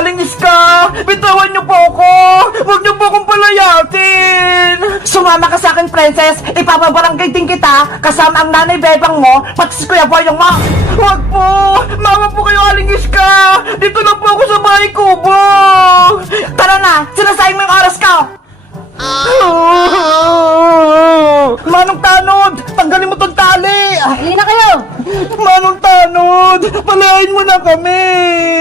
Aling Iska, bitawan niyo po ako! Huwag niyo po akong palayasin! Sumama ka sa akin, princess! Ipapabarangay din kita kasama ang nanay bebang mo, pati si Kuya Boyong mo! Huwag po! Mama po kayo, Aling Iska! Dito lang po ako sa bahay kubo! Tara na! Sinasayang mo yung oras ko! Manong Tanod! Tanggalin mo tong tali! Hindi na kayo! Manong Tanod! Palayain mo na kami!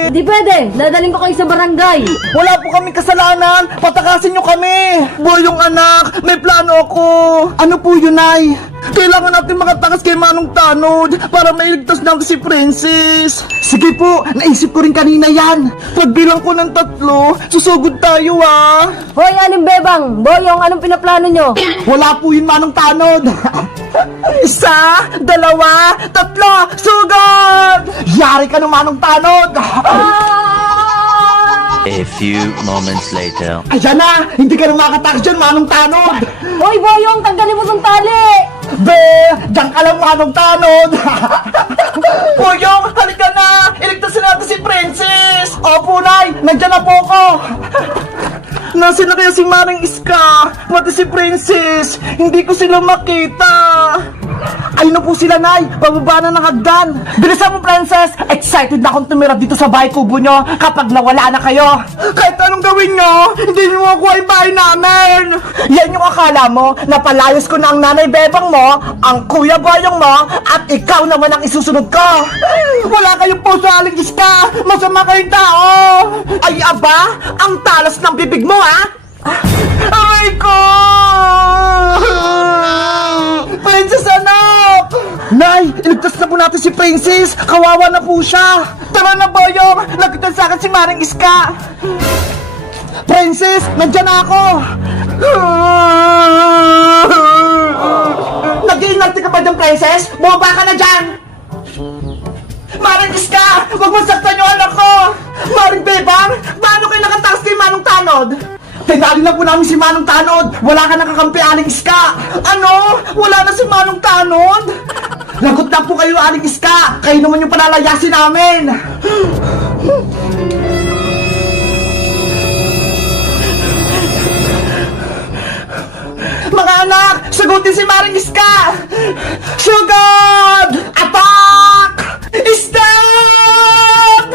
Hindi pwede! Dadaling ko kayo sa barangay! Wala po kaming kasalanan! Patakasin nyo kami! Boyong anak, may plano ako! Ano po yun, Nay? Kailangan natin makatakas kay Manong Tanod para mailigtas natin si Princess! Sige po, naisip ko rin kanina yan! Pagbilang ko ng 3, susugod tayo ah! Hoy, Aling Bebang! Boyong, anong pinaplano nyo? Wala po yun, Manong Tanod! 1, 2, 3, sugod! Yari ka ng Manong Tanod! A few moments later. Ayan na! Hindi ka na makatakas dyan, Manong Tanod! Hoy, Boyong! Tanggalin mo tong tali! Be! Diyan ka lang, Manong Tanod! Boyong, halika na! Iligtasin natin si Princess! Opo, Nay! Nandiyan na po ako! Nasaan na kaya si Maring Iska? Pati si Princess! Hindi ko sila makita! Ayun na po sila, Nay! Pababa na ng hagdan! Bilisan mo, Princess! Excited na akong tumira dito sa bahay kubo nyo kapag nawala na kayo! Kahit anong gawin nyo, hindi nyo makuha yung bahay namin! Yan yung akala mo na palayos ko na ang nanay bebang mo, ang kuya boyong mo, at ikaw naman ang isusunod ko! Wala kayong puso, Aling Iska! Masama kayong tao! Ay aba! Ang talas ng bibig mo, ha? Aray ko! Princess, anak! Nay, iligtas na po natin si Princess! Kawawa na po siya! Tara na, Boyong! Lapitan sa akin si Maring Iska! Princess, nandyan na ako! Nag-iinarte ka ba dyan, Princess? Bumaba ka na dyan! Maring Iska! Huwag mo saktan yung anak ko! Maring Bebang! Paano kayo nakatakas kay Manong Tanod? Tinali na po namin si Manong Tanod! Wala ka nakakampi, Aling Iska! Ano? Wala na si Manong Tanod? Lagot na po kayo, Aling Iska! Kayo naman yung palalayasin namin! Mga anak! Sagutin si Maring Iska! Sugod! Attack! Stop!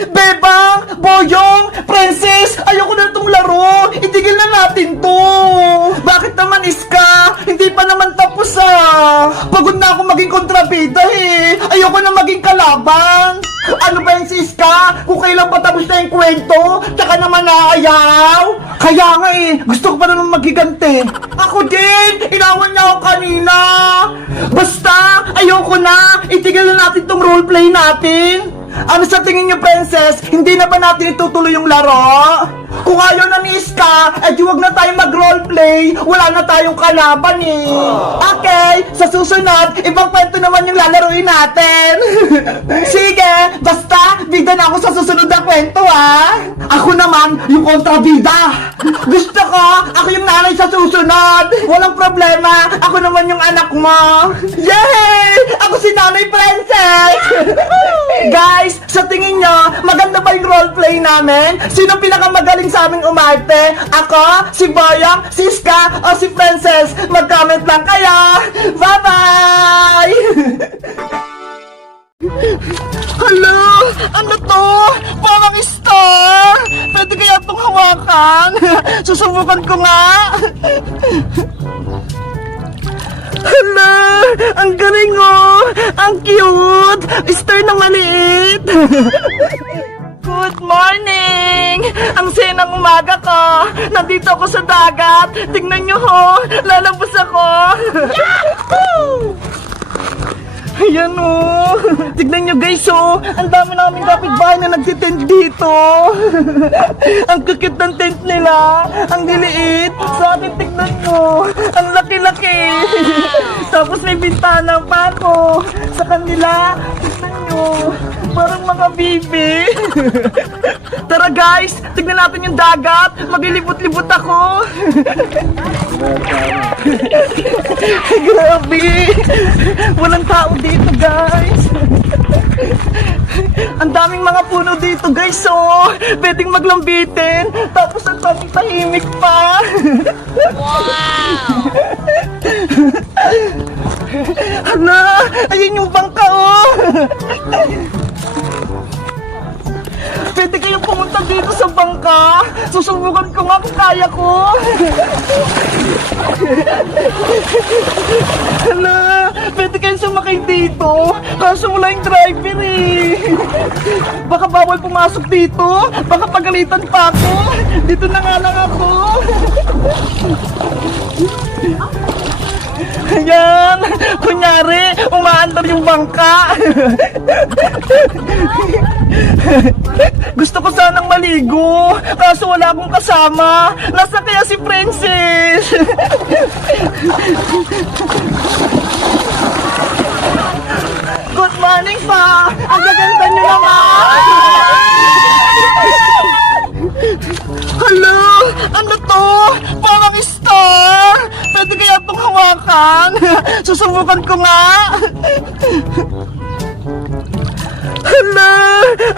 Bebang! Boyong! Princess! Ayoko na itong laro! Itigil na natin to! Bakit naman, Iska? Hindi pa naman tapos ah! Pagod na ako maging kontrabida eh! Ayoko na maging kalaban! Ano ba yung si Iska? Kung kailan pa tapos na yung kwento, tsaka naman naayaw? Kaya nga eh, gusto ko pa naman magigante. Ako din! Inawan niya ako kanina! Basta, ayoko na! Itigil na natin tong roleplay natin! Ano sa tingin niyo, Princess? Hindi na ba natin itutuloy yung laro? Kung ayaw na ni Iska, eh di wag na tayo mag-roleplay. Wala na tayong kalaban eh. Okay, sa susunod, ibang kwento naman yung lalaroin natin. Sige, basta, bida na ako sa susunod na kwento ah. Ako naman, yung kontrabida. Gusto ko, ako yung nanay sa susunod. Walang problema, ako naman yung anak mo. Yay! Ako si Nanay Princess! Guys, sa tingin nyo, maganda ba yung roleplay namin? Sino pinakamagaling sa aming umarte? Ako, si Boyong, si Iska, o si Princess? Mag-comment lang kayo! Bye-bye! Hello! Ano to? Parang star! Pwede kaya itong hawakan? Susubukan ko nga! Hala! Ang galing oh! Ang cute! Star na maliit! Good morning! Ang saya ng umaga ko! Nandito ako sa dagat! Tingnan nyo ho! Lalabas ako! Yahoo! Ayan o! Tignan nyo guys o! Ang dami naming kapitbahay na nagtitent dito! Ang kukit ng tent nila! Ang liliit! Sa akin tignan nyo! Ang laki-laki! Tapos may bintana pa ako! Sa kanila! Tignan nyo! Parang mga bibi! Tara guys! Tignan natin yung dagat! Maglilibot-libot ako! Grabe! Walang tao dito guys! Ang daming mga puno dito, guys, oh. Pwedeng maglambitin. Tapos ang daming tahimik pa. Hala, ayun yung bangka, oh. Pwede kayong pumunta dito sa bangka. Susubukan ko nga kung kaya ko. Hala, pwede kayong sumakay dito. Kaso wala yung driver eh. Baka bawal pumasok dito. Baka pagalitan pa ako. Dito na nga lang ako. Ayan, kunyari, umaandar yung bangka. Gusto ko sanang maligo, kaso wala akong kasama. Nasaan kaya si Princess? Good morning pa! Ang gaganda niyo naman! Hello! Ano to? Parang star! Pwede kaya itong hawakan? Susubukan ko nga! Hala!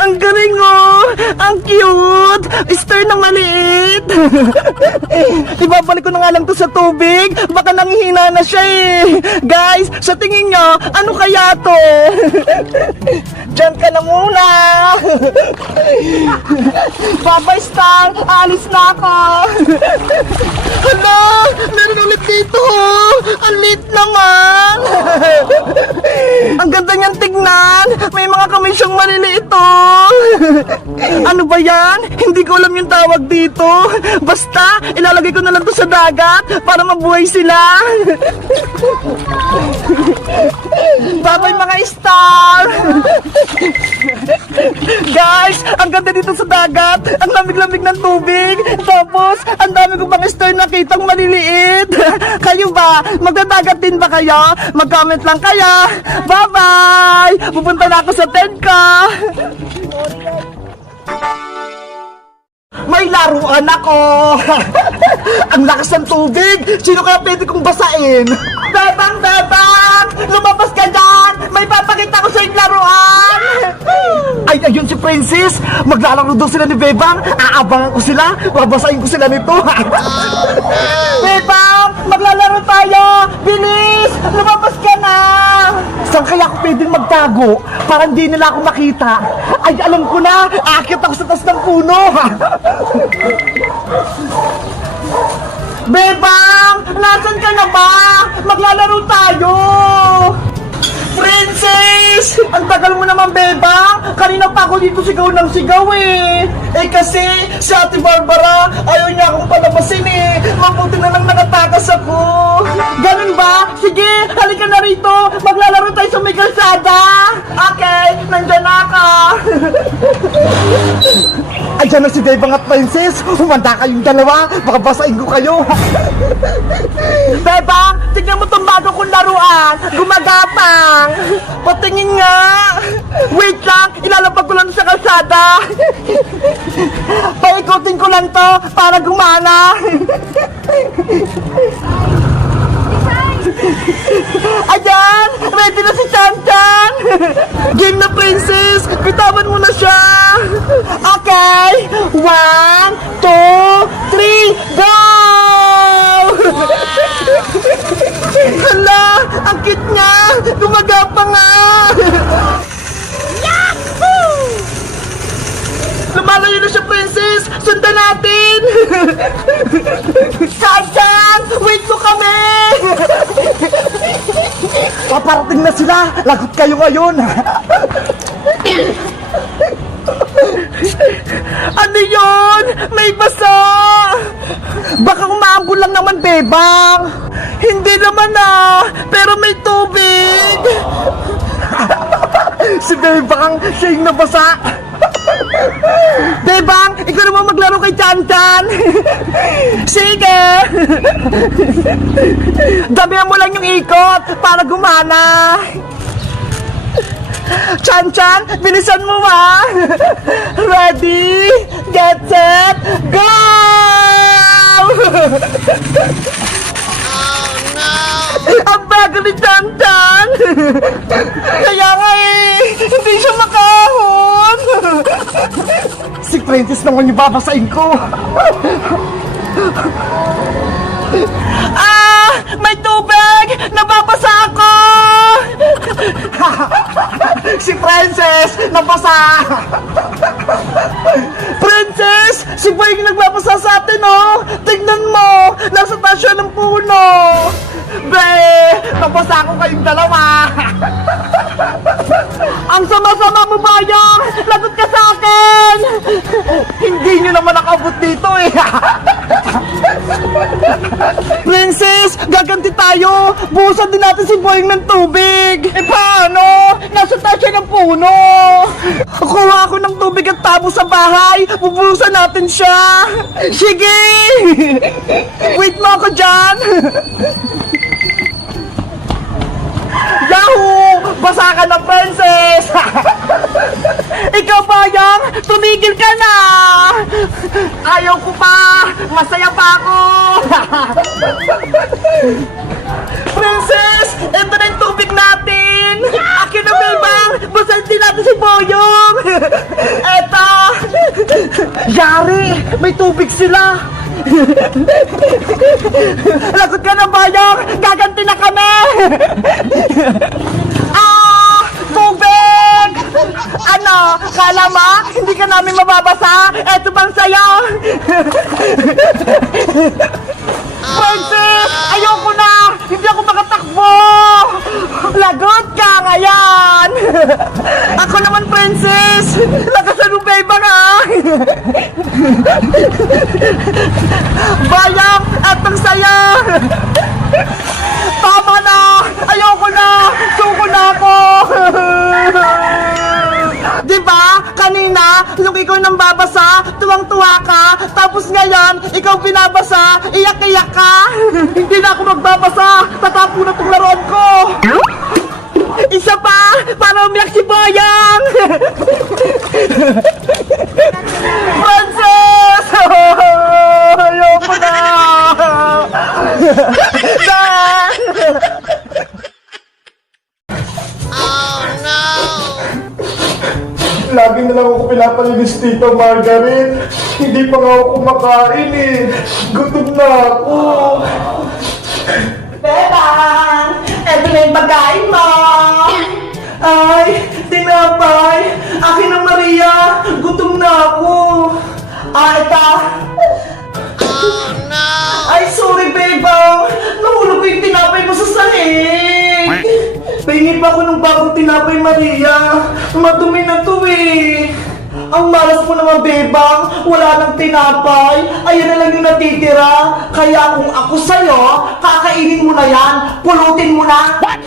Ang galing oh! Ang cute! Star na maliit! Ibabalik ko na nga lang to sa tubig. Baka nanghihina na siya eh. Guys, sa tingin nyo, ano kaya to? Diyan ka na muna! Bye-bye, Star! Alis na ako! Hala! Meron ulit dito oh! Ang lit naman! Ang ganda niyang tignan! May mga kamay siyang maliliit oh! Ano ba yan? Hindi ko alam yung tawag dito. Basta, ilalagay ko na lang to sa dagat para mabuhay sila. Bye-bye mga star! Guys, ang ganda dito sa dagat. Ang lamig-lamig ng tubig. Tapos, ang dami ko pang star nakitang maliliit. Kayo ba? Magdadagat din ba kayo? Mag-comment lang kayo. Bye-bye! Pupunta na ako sa tent ko. May laruan ako! Ang lakas ng tubig! Sino kaya pwede kong basain? Bebang! Bebang! Lumabas ka dyan! May papakita ko sa yung laruan! Ay, ayun si Princess! Maglalaro daw sila ni Bebang! Aabangan ko sila! Babasain ko sila nito! Bebang! Maglalaro tayo! Bilis! Lumabas ka na! Saan kaya ako pwedeng magtago? Para hindi nila ako makita? Ay, alam ko na! Aakit ako sa taas ng puno! Bebang! Nasaan ka na ba? Maglalaro tayo! Princess! Ang tagal mo naman, Bebang! Kanina pa ako dito sigaw ng sigaw eh! Eh kasi, si Ate Barbara, ayaw niya akong palabasin eh! Mabuti na lang nakatakas ako! Ganun ba? Sige, halika na rito! Maglalaro tayo sa may kalsada! Okay, nandyan na ako! Ayan na si Bebang at Princess! Humanda kayong dalawa! Baka basain ko kayo! Bebang! Tignan mo itong bago kong laruan! Gumagapang! Patingin nga! Wait lang! Ilalapag ko lang sa kalsada! Paikutin ko lang to para gumana! Ayan! Ready na si Chan Chan! Game na, Princess! Bitawan mo na siya! Okay! 1, 2, 3, go! Hala! Ang cute niya! Gumagapa nga! Yahoo! Lumalayo na siya, Princess! Sundan natin! Chan Chan! Wait mo kami! Paparating na sila! Lagot kayo ngayon! Ano yun? May basa! Baka umaambol lang naman, Bebang! Hindi naman ah! Pero may tubig! Si Bebang, siya yung nabasa! Bebang, ikaw naman maglaro kay Chan Chan! Sige! Damihan mo lang yung ikot para gumana! Chan Chan, bilisan mo ma! Ready, get set, go! Ang bagal ni Chan Chan! Kaya nga eh, hindi siya makahon! Princess naman yung babasain ko. May tubig! Nababasa ako! Si Princess! Nabasa! Princess! Si Boy yung nagbabasa sa atin, oh! Tignan mo! Nasa tasya ng puno! Be! Nabasa ako kayong dalawa! Ang sama-sama mo, Bayang! Lagot ka sa akin! Hindi nyo naman nakabot dito, eh! Princess! Gaganti tayo! Buhusan din natin si Boying ng tubig! Eh paano? Nasa tasya ng puno! Kuha ako ng tubig at tabo sa bahay! Bubuhusan natin siya! Sige! Wait mo ako dyan! Yahoo! Basa ka na, Princess! Ikaw, Bayang! Tumigil ka na! Ayaw ko pa! Masaya pa ako! Princess! Ito na yung tubig natin! Akin na, Bebang! Basahin din natin si Boyong! Eto! Yari! May tubig sila! Lagot ka na, Bayang! Gaganti na kami! Tubig! Ano? Kala mo? Hindi ka namin mababasa? Eto bang sayo? Princess! Ayoko na! Hindi ako makatakbo! Lagot ka ngayon! Ako naman, Princess! Lagasan mo, Bebang, ha? Bayang! Etong sayo! Tama na! Ayoko na! Suko na ako! Diba? Kanina, nung ikaw nang babasa, tuwang-tuwa ka, tapos ngayon, ikaw binabasa, iyak-iyak ka! Hindi na ako magbabasa! Tatapo na itong laruan ko! Isa pa! Para umiyak si Bayang! Princess! Ayoko na! Lagi na lang ako pinapalinis, Tito Margaret. Hindi pa nga ako kumakain, eh. Gutom na ako. Bebang! Eto na yung pagkain mo! Ay, tinapay! Akin na, Maria! Gutom na ako! Ito! Oh, no! Ay, sorry, Bebang! Nahulog ko yung tinapay mo sa sahig! Pahingi pa ako ng bagong tinapay, Maria! Madumi na to, eh! Ang malas mo naman, Bebang! Wala nang tinapay! Ayan na lang yung natitira! Kaya kung ako sa'yo, kakainin mo na yan! Pulutin mo na! What?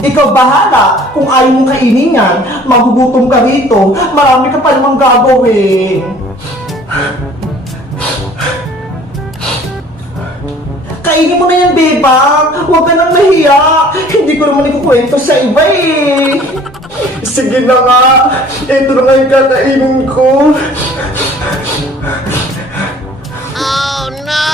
Ikaw bahala! Kung ayaw mong kainin yan, magugutom ka rito! Marami ka pa namang gagawin! Kainin mo na yan, Bebang! Huwag ka nang mahiya! Hindi ko naman ikukwento sa iba, eh! Sige na nga! Ito na nga yung kakainin ko! Oh, no!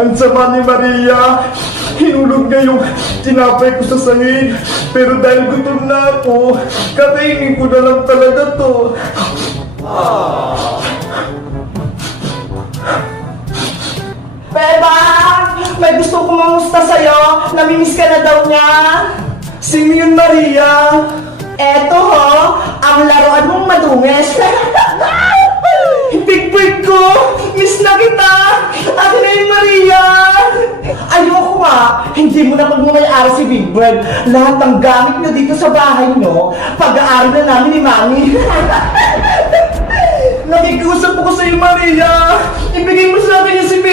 Ang sama ni Maria! Hinulog niya yung tinapay ko sa sahig. Pero dahil gutom na ako, kakainin ko na lang talaga to. Bebang! May gusto ko mamusta sa'yo. Namimiss ka na daw niya. Sino yun, Maria? Eto ho, ang laruan mong madungis. Big bird ko! Miss na kita! Ako na yung Maria! Ayoko nga! Hindi mo na pagmamayari si Big Bird. Lahat ng gamit nyo dito sa bahay nyo, pag-aari na namin ni Mami. Nakikiusap ko sa iyo, Maria! Ibigay mo sa akin yung si Big